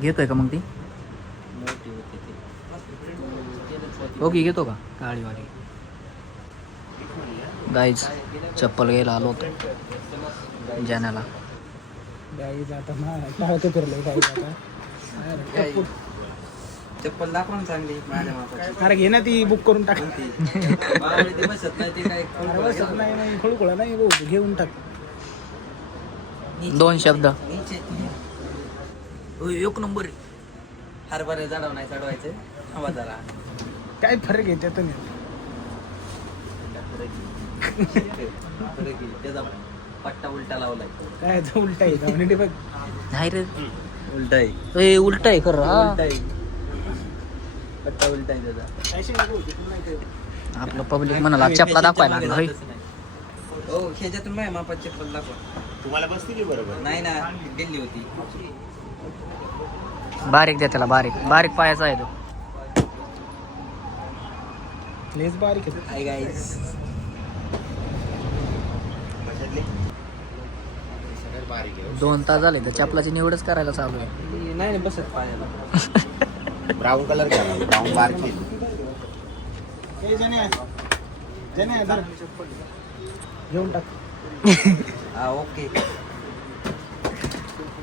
घेतोय का मग ती? मोठी होती ती. ओके घेतो का काळीवाली? गाईज चप्पल घ्यायला आलो होतो जाण्याला. चप्पल दाखवा ना चांगली माझ्या मापाची. अरे घे ना ती बुक करून टाक. मला ती बसत नाही ती काय बसत नाही खळखुळा नाही भाऊ घेऊन टाक. 2 शब्द. एक नंबर हरभरे झाडावर नाही चढवायचे. हवा जरा काय फरक आहे त्यात नाही. त्याचा पट्टा उलटा लावलाय. काय तो उलटा आहे म्हणजे बघ. नाही रे उलटा आहे. उलट आहे खरं. उलटा आहे. पट्टा उलटा आहे त्याचा. पैसे नको होते, तू नाही काय. आपलं पब्लिक म्हणाला चपला दाखवायला लागला होय. हो ह्याच्यातून माझ्या मापाची चप्पल दाखवा. तुम्हाला बसते की बरोबर? नाही ना गेली होती. बारीक द्या त्याला, बारीक बारीक पायाचा आहे तो. लेस बारीक आहे. Hi guys. कशातली? सगळ्यात बारीक आहे. 2 तास झाले तर चपलाची निवडच करायला चालू आहे. नाही बसत पायाला. ब्राऊन कलर घ्या ना, ब्राऊन बारीक आहे. ए जने धर. घेऊन टाक. हा ओके.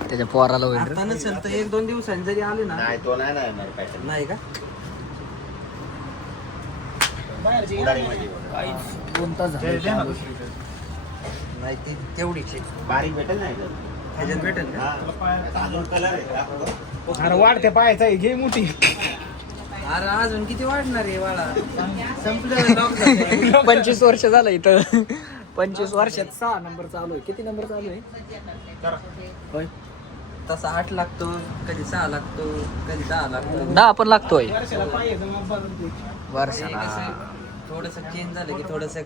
त्याच्या पोराला होईल रे. आता नसेल तर 1-2 दिवसांनी जरी आले ना. नाही तो नाही ना येणार पॅटर्न. नाही का? बाहेरची घे. उडाली माझी बघा. 2 तास झाले. नाही ती तेवढीच आहे. बारीक भेटेल नाही तर? ह्याच्यात भेटेल का? हा. अजून कलर आहे का? अरे वाढते पायाचा आहे, घे मोठी. अरे अजून किती वाढणार आहे बाळा? संपलं लॉक झालं. 25 वर्ष झालं इथं. 25 वर्षात 6 नंबर चालू आहे. किती नंबर चालू आहे होय? तसा 8 लागतो, कधी 6 लागतो, कधी 10 लागतो. 10 पण लागतोय वर्षाला पायाचं माप बदलते. वर्षाला. थोडस चेंज झालं की थोडस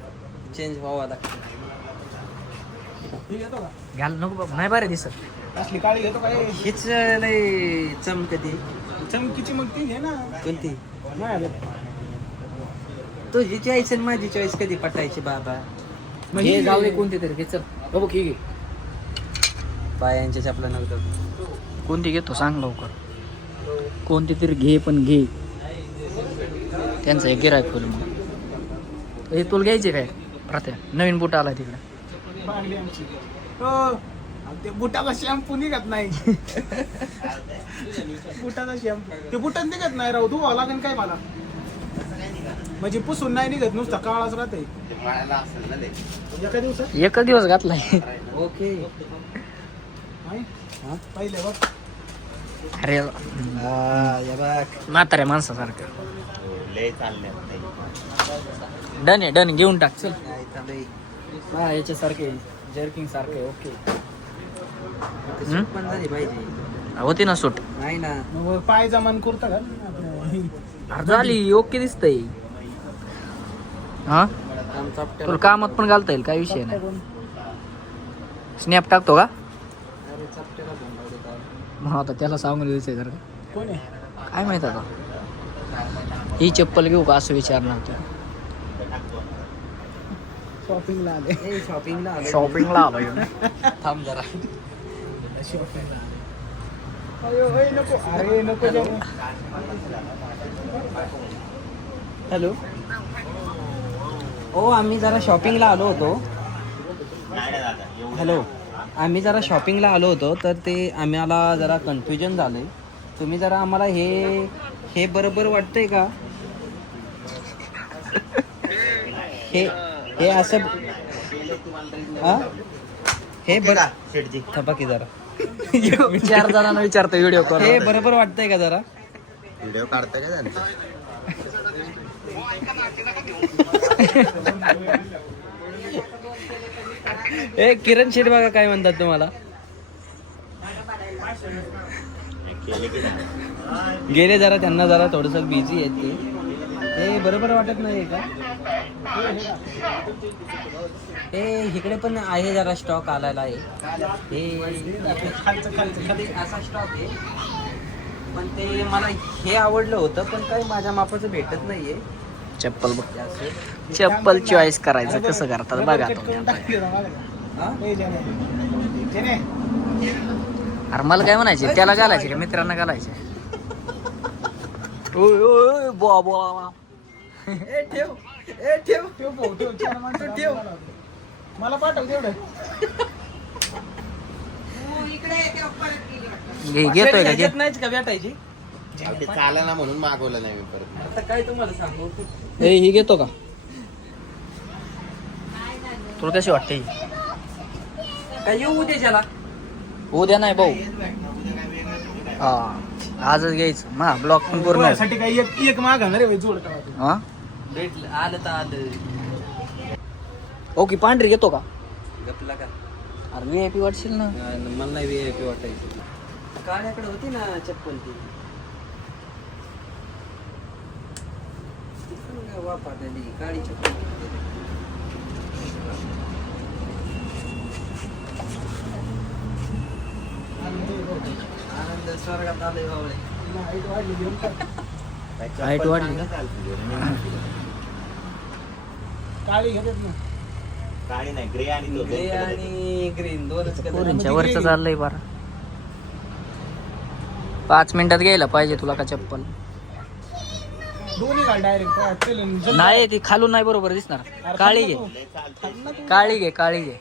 चेंज व्हावं लागतं. ही घेतो का? घाल नको बाबा, नाही बरं दिसत. असली काळी घेतो काय? हीच लय चमकती. चमकीची मग ती घे ना. कोणती? नाही आलं. तुझी चॉईस आणि माझी चॉईस कधी पटायची बाबा? मग हे ही जाऊ दे कोणती तरी घे. चल बाबू घे घे. पायांच्या चपला नव्हतं. कोणती घेतो सांग लवकर. कोणती तरी घे पण घे. त्यांचं एक गिरायक होईल मग. हे तुला घ्यायचे काय प्रत्या? नवीन बूट आला तिकडे. बांगडी आमची. हो. ते बुटाचा शॅम्पू निघत नाही. बुटाचा शॅम्पू ते बुटात निघत नाही राव. धुवा लागेल काय मला? म्हणजे पुसून नाही निघत, नुसता काळाच राहते. ते पायाला असेल ना ते. एका दिवसात एकच दिवस घातलाय. ओके. नाही पहिले बघ. अरे या बघ. म्हाताऱ्या माणसासारखं. हो, लय चालले ते. डन आहे, डन घेऊन टाक. चल नाही, चालेल. हा याच्यासारखे जर्किंग सारखे. ओके ते सूट पण झाली पाहिजे. होती ना सूट. नाही ना. मग पाय जमान कुर्ता घाल. झाली ओके दिसतंय. हा आमचा तुला कामात पण घालता येईल, काय विषय नाही. स्नॅप टाकतो का? अरे चपटेला बनवले काय? मग आता त्याला सांगून द्यायचंय जर कोण आहे? काय माहित आता. ही चप्पल घेऊ का असं विचारणार होतं. शॉपिंगला आले. ए शॉपिंगला आलो. शॉपिंगला आलोय. थांब जरा. शॉपिंगला आले. अयो ओय, नको. अरे नको जाऊ. हॅलो. हो आम्ही जरा शॉपिंगला आलो होतो. नाही ना दादा एवढं. हॅलो. आम्ही जरा शॉपिंगला आलो होतो तर ते आम्हाला जरा कन्फ्युजन झालंय. तुम्ही जरा आम्हाला हे बरोबर वाटतंय का? हे असं हा? हे बरं शेटजी थपाकी जरा. 4 जणांना विचारतो व्हिडिओ कॉल. हे बरोबर वाटतंय का जरा? व्हिडिओ काढताय का त्यांचा? ए किरण शेठ बघा काय म्हणतात तुम्हाला. केले की नाही? गेले जरा त्यांना जरा थोडंसं बिझी आहेत ते बरोबर वाटत नाही का? हे इकडे पण आहे जरा स्टॉक आलेला आहे. हे असा स्टॉक आहे पण ते मला हे आवडलं होतं पण काही माझ्या मापाचं भेटत नाहीये. चप्पल बघ. चप्पल चॉईस करायचं कसं करतात बघा तुम्ही आता. हा? अरे मला काय म्हणायचे त्याला घालायचे का मित्रांना घालायचे ओय ओय बुवा बुवा ठेव ठेव भाऊ, ठेव. चार माणसं ठेव. मला पाठव तेवढं. घेतोय का घे घेत नाहीच का भेटायची अहो, ते चालेना म्हणून मागवलं नाही मी परत. आता काय तुम्हाला सांगू ए ही घेतो का तुला कशी वाटते ही? काय येऊ उद्याच्याला उद्या नाही भाऊ हा आजच घ्यायचं मा ब्लॉक पण पूर्ण होईल. पोरासाठी काही एक मागणार रे जोड का हा भेटलं आलं तर आलं ओके पांढरी घेतो का गपला का अरे VIP वाटशील ना मला नाही VIP वाटायची काळ्याकडे होती ना चप्पल ती वापरलेली काळी चप्पल आनंद स्वर्गात आले बावळे हाईट वाढली का? काळी घेतात ना. काळी नाही ग्रे आणि तो ग्रे आणि ग्रीन दोनच कलर पोरींच्या वरचं चाललंय बारा 5 मिनिटात घ्यायला पाहिजे तुला का चप्पल दोन्ही घाल डायरेक्ट नाही ती खालून नाही बरोबर दिसणार काळी घे काळी घे काळी घे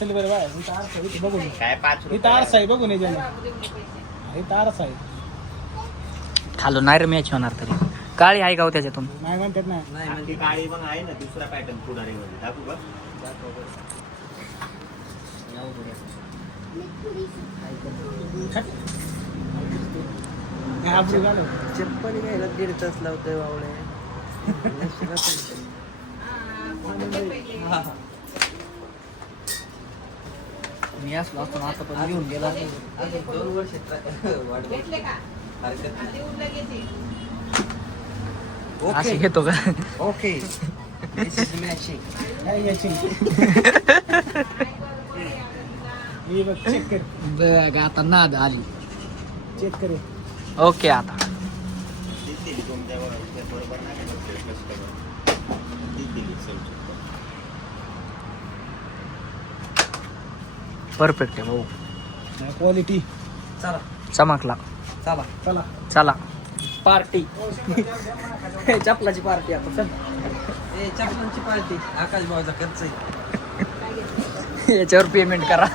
चल बरं बाय ही तार आहे, बघून ये. काय 5 ही तार आहे बघून ये ज्याला. ही तारच आहे खालून नाही रे मॅच होणार तरी काळी आहे का हो त्याच्यातून नाही म्हणतात ना. नाही ती म्हणजे काळी पण आहे ना दुसरा पॅटर्न पुढारी मध्ये दाखवू का हा, आपली घाल. चप्पल घ्यायला 1.5 तास लावतोय बावळे मी असलो असतो ना आता पण घेऊन गेला 2 वर्ष अशी घेतो का ओके दिस इज मॅचिंग काय याची ही बघ चेक कर बघ आता नाद आली चेक कर ओके आता तीच दिली तुमच्या बरोबर नाही का कस्टमर तीच दिली सेम परफेक्ट आहे भाऊ क्वालिटी. चला चमकला चला चला चला पार्टी चपलाची पार्टी आता चल ए चप्पलची पार्टी आकाश भाऊचा खर्च आहे याच्यावर पेमेंट करा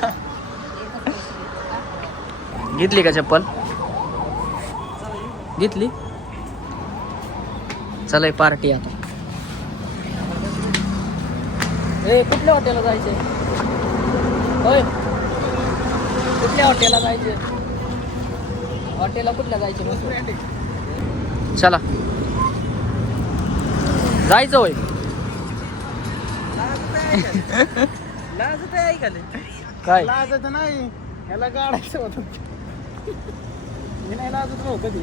घेतली का चप्पल घेतली चला पार्टी आता ए कुठल्या हॉटेलला जायचे होय कुठल्या हॉटेलला जायचे हॉटेलला कुठल्या जायचे चला जायचं होय लाजत आहे ऐकाले काय लाजत नाही ह्याला गाडायचं होतं मी नाही लाजत भाऊ कधी